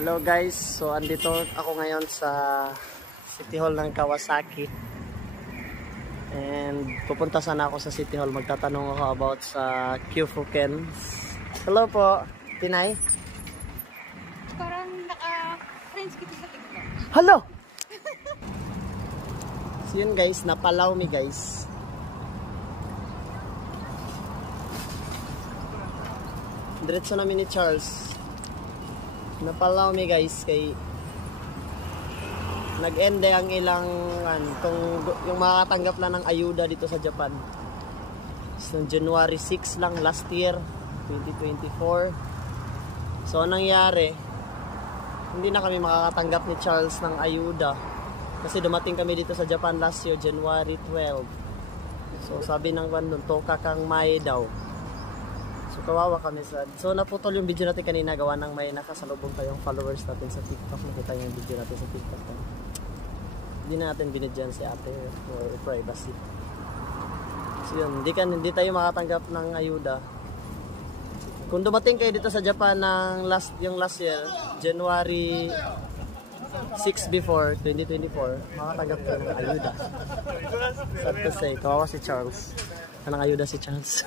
Hello guys, so andito ako ngayon sa City Hall ng Kawasaki. And pupunta sana ako sa City Hall, magtatanong ako about sa Kyufuken. Hello po, Tinay. Parang naka-friends kita sa TikTok. Hello! So yun guys, napalaw mi guys. Diretso namin ni Charles. Napalaw mi guys kay nag-ende ang ilang kung yung makakatanggap na ng ayuda dito sa Japan. So January 6 lang last year, 2024. So anong nangyari? Hindi na kami makakatanggap ni Charles ng ayuda kasi dumating kami dito sa Japan last year, January 12. So sabi ng doon, toka kang May daw. So kawawa kami sa... So naputol yung video natin kanina, gawa ng may nakasalubong tayong followers natin sa TikTok. Nakita yung video natin sa TikTok. Hindi natin binidyan si ate for privacy. So yun, hindi tayo makatanggap ng ayuda. Kung dumating kayo dito sa Japan ng yung last year, January 6 before, 2024, makatanggap kayo ng ayuda. Sad to say, kawawa si Charles. Anong ayuda si Charles?